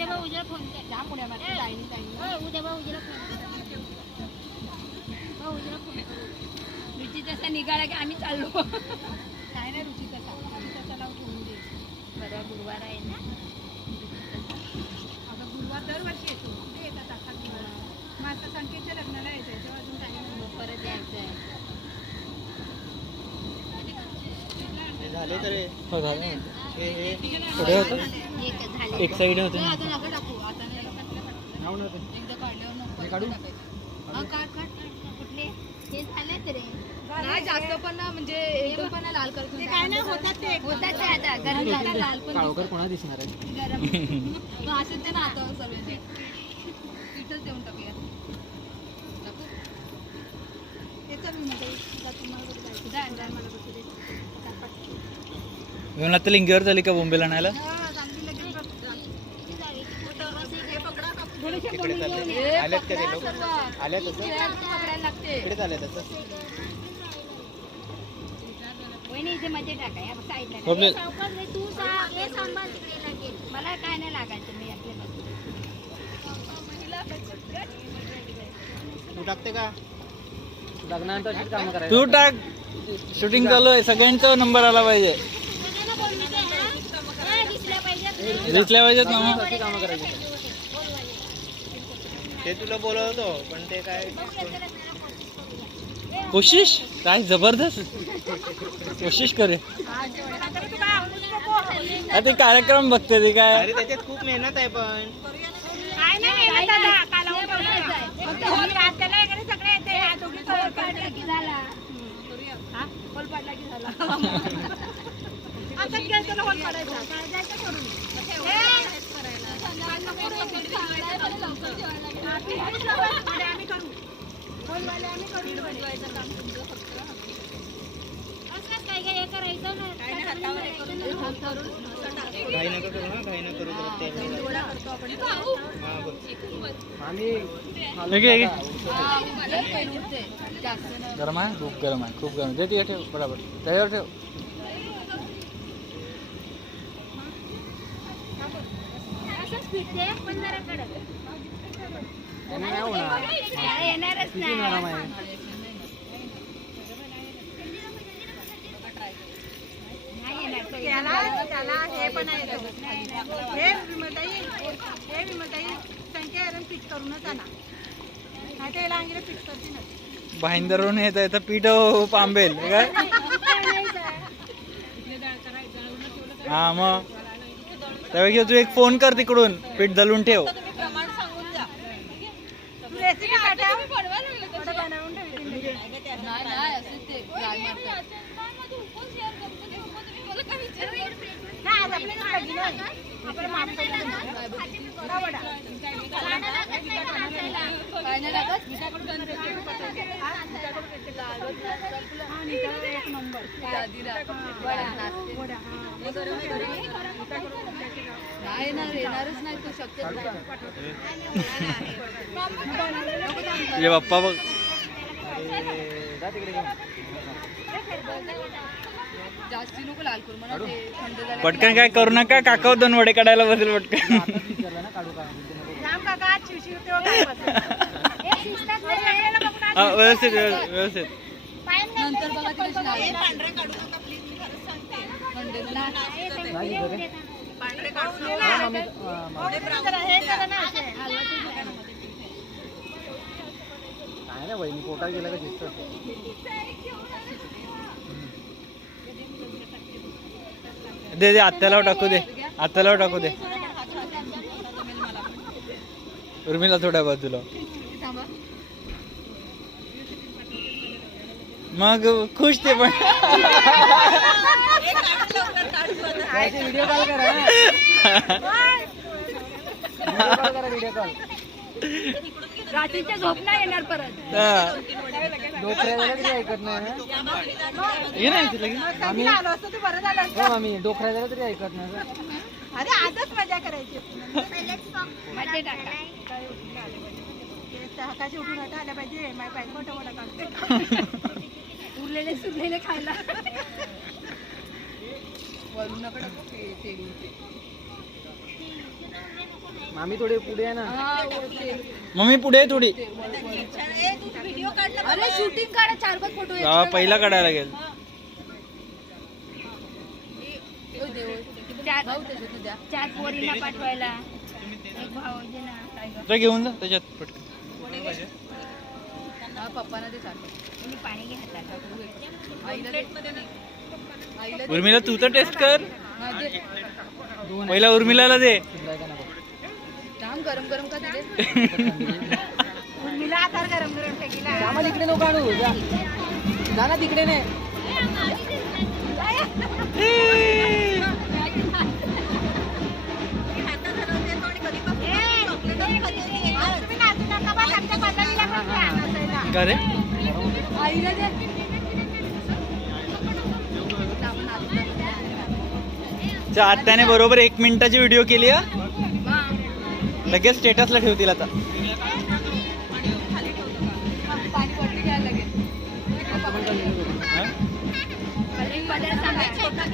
उद्या बा उद्या फोन कर जा पुण्यामध्ये जाईन उद्या बा उद्या फोन रुची तसा निघाला की आम्ही चाललो काय नाही रुची तसा नाव ठेवून दे बरं गुरुवार आहे ना आता गुरुवार दरवर्षी येतो कुठे येतात आता मग आता संकेतच्या लग्नाला यायचं तेव्हा अजून काही परत यायचं आहे झाले तरी हो झालं पुढे होतं एक साईड होते आता नका टाकू आता नाही एकदा काढल्यावर नको काढू कुठले हे झाले तरी नाही जास्त पण ना म्हणजे एकदम पण लाल करून काय नाही होतात ते आता गरम झालं लाल पण काळोखर कोणा दिसणार आहे गरम असेच ते ना आता सर्व तिथंच देऊन टाकूया घेऊन आता लिंगेवर झाली का बोंबेला आणायला आल्यात का ते लोक आल्यात इकडेच आल्यात इथे मध्ये टाका या साईडला प्रॉब्लेम तू सांभाळ तिकडे लागेल मला काय नाही लागायचं मी आपल्या तू टाकते का लग्नानंतर अशीच कामं करायची तू टाक शूटिंग चालू आहे सगळ्यांचा नंबर आला पाहिजे दिसल्या पाहिजेत ना मग कामं करायची ते तुला बोलवतो पण ते काय कोशिश काय जबरदस्त कोशिश करे ते कार्यक्रम बघते ते काय अरे त्याच्यात खूप मेहनत आहे पण काय नाही सगळे येते झाला होल पाडला की झाला आता केलं होल पडायचा जायचं सोडून आम्ही करू होलवाले आम्ही करू काम तुमचं फक्त असंच काय काय करायचं ना घाई नका करू ना घाई नका करू परत ते हा बघ गरम आहे खूप गरम आहे खूप गरम दे ते ठेव बरोबर त्याच्यावर ठेव असंच पिठते पण जरा कडक येणारच नाही त्याला हे पण आहे हे विमलताई संख्या पीठ करूनच आणा नाही त्याला अंगीला पीठ करते ना भाईंदरून येत आहे तर पीठ पांबेल काय हा मग त्यापैकी तू एक फोन कर तिकडून पीठ दलून ठेव रेसिपी बनवून ठेवली येणारच नाही तू शक्य तुझे बाप्पा बघ जास्ती नको लाल करू मला ते थंड झालं पटकन काय करू नका काका 2 वडे काढायला बसेल पटकन व्यवस्थित व्यवस्थित नंतर बघा ती कशी लागेल पांढरे काढू नका प्लीज मी खरंच सांगते पांढरे काढू काय ना बहिणी पोटात गेला का दिसत दे दे आत्याला टाकू दे आत्याला टाकू दे उर्मिला थोड्या बाजूला मग खुश ते पण व्हिडिओ कॉल करा व्हिडिओ कॉल रात्रीच्या झोप नाही येणार परत डोकऱ्याला ऐकत नाही आम्ही आम्ही डोकऱ्याला तरी ऐकत नाही अरे आजच मजा करायची हकाशी उठून आल्या पाहिजे माझ्या पाहिजे मोठा मोठा काढते उरलेले सुरलेले खायला वरून नका मामी थोडे पुढे आहे ना. मम्मी पुढे आहे थोडी. व्हिडिओ काढला अरे शूटिंग काढा 4-5 फोटो हा, पहिला काढायला लागेल. चार पोरीला पाठवायला एक भाऊजींना काय गं? तर घेऊन जा त्याच्यात पटकन. पप्पांना ते चालतं पाणी घे हाताला. उर्मिला तू तर टेस्ट कर. पहिला उर्मिलाला दे. गरम गरम का दिले? उर्मिला आता गरम गरम फेकीला. आम्हाला इकडे नको आणू. जा ना तिकडे नाही. का रे? आत्याने बरोबर 1 मिनिटाची व्हिडिओ केली हा. लगेच स्टेटसला ठेवतील आता. छोटा